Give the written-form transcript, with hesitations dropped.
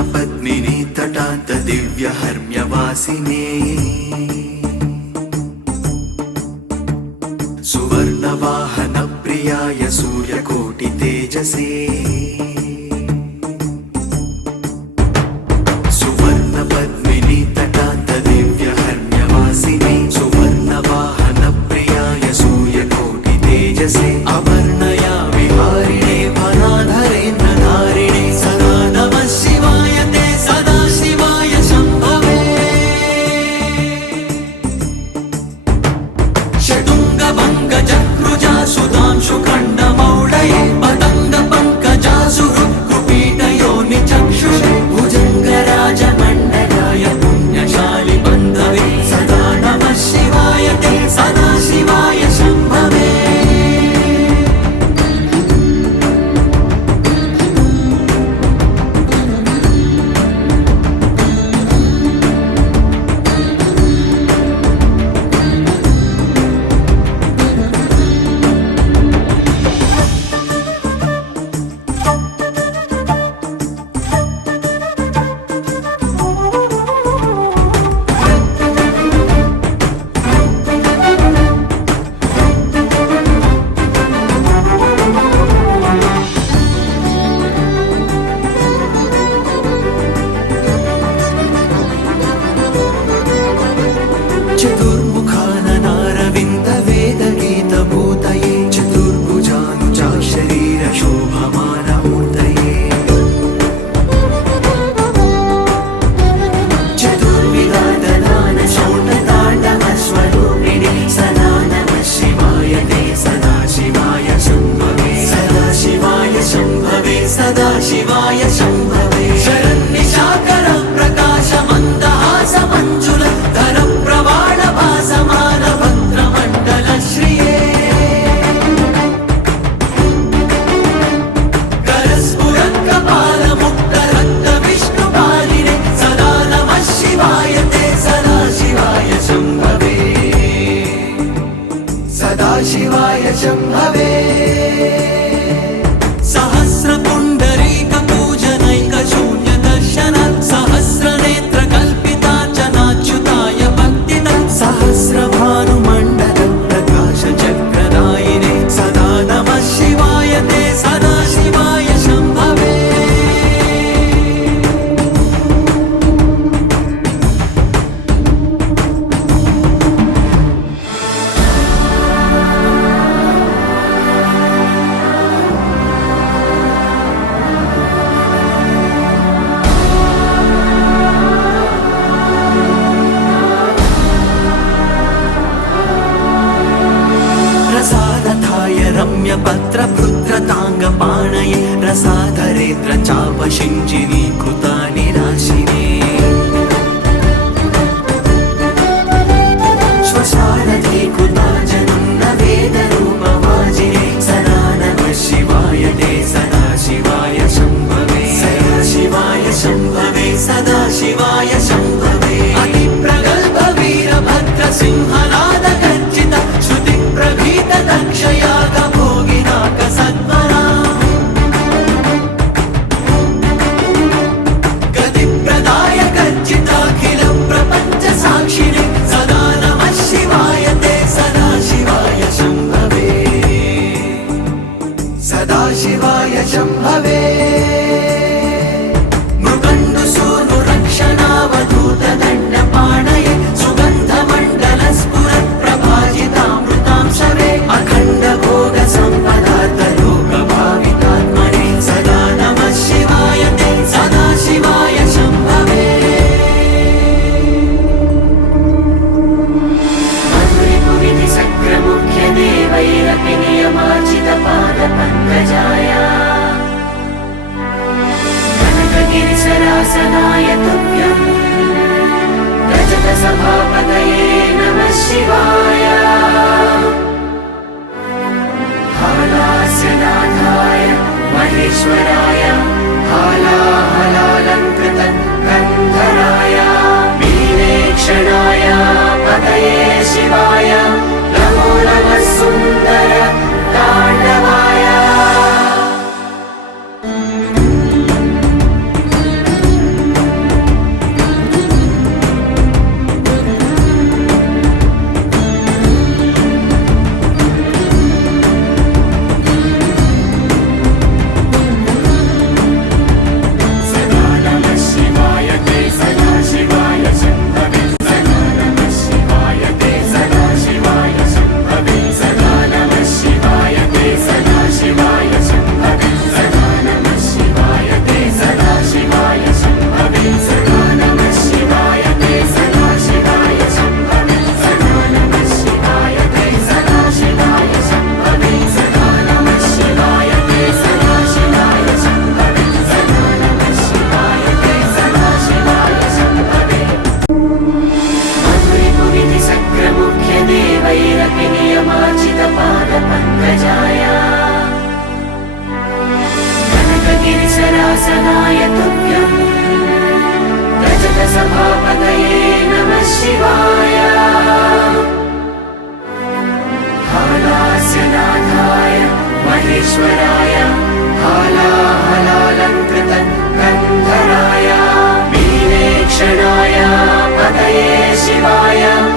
सुवर्णपद्मिनी तटान्त दिव्यहर्म्यवासिने सुवर्णवाहनप्रियाय सूर्यकोटितेजसे सुवर्णपद्मिनी तटान्त दिव्यहर्म्यवासिने सुवर्णवाहनप्रियाय सूर्यकोटितेजसे अवर्णया विहारिणे फलाधरेन्द्रधारिणे सदा नमः शिवाय ते सदा शिवाय शम्भवे षडुङ्गभङ्गचक्रुजा सुधांशुखण्डमौळये पतङ्गपङ्कजासुहृत्कुपीठयोनिचक्षुषे भुजङ्गराजमण्डलाय पुण्यशालि बन्धवे सदा नमः शिवाय ते सदा शिवाय शम्भवे चतुर्मुखाननारविन्दवेदगीतभूतये चतुर्भुजानुजा शरीरशोभमानमूर्तये चतुर्विधानशौण्डताण्डवस्वरूपिणे सदा नमः शिवाय ते सदा शिवाय शम्भवे सदा शिवाय शम्भवे सदा शिवाय शम्भवे शरन्निशाकर प्रकाशमन्दहासमञ्जुल धरप्रवाळभासमान भद्रमण्डलश्रिये करस्फुरत्कपालमुक्तरक्तविष्णुपालिने सदा नमः शिवाय ते सदा शिवाय शम्भवे सदा शिवाय शम्भवे सहस्रपुण्डरीकपूजनैकशून्यदर्शन सहस्रनेत्रकल्पितार्चनाच्युताय भक्तिदा सहस्रभानुमण्डल प्रकाशचक्रदायिने सदा नमः शिवाय ते सदा शिवाय शम्भवे रसादथाय रम्यपत्रभृद्रताङ्गपाणये रसाधरेन्द्रचापशिञ्जिनीकृतानि राशिने श्वसारथीकृता जनुन्नवेदरूपवाजिने सदा नमः शिवाय ते सदा शिवाय शम्भवे सदा शिवाय शम्भवे सदा शिवाय शम्भवे अतिप्रगल्भवीरभद्रसिंहनादगर्जित श्रुतिप्रभीतदक्षयागभोगिनाकसत्वरा गतिप्रदाय गर्जिताखिलप्रपञ्चसाक्षिणे सदा नमः शिवाय ते सदा शिवाय शम्भवे सदा शिवाय शम्भवे मृगण्डुसूनुरक्षणावधूतदण्डपाणये सुगन्धमण्डलस्फुरत्प्रभाजितामृतां शवे अखण्डभोगसम्पदार्थलोकभावितात्मने सदा नमः शिवाय ते सदा शिवाय शम्भवे मधुरिपुविधिसक्रमुख्यदेवैरपि नियमार्चितपादपङ्कजाय कनकगिरिसरासनाय तुभ्यम् रजतसभापतये नमः शिवाय हालास्यनाथाय महेश्वराय हालाहलालङ्कृत गन्धराय मीनेक्षणाय पतये शिवाय नमो नमः सुन्दर ताण्डवाय शिवाय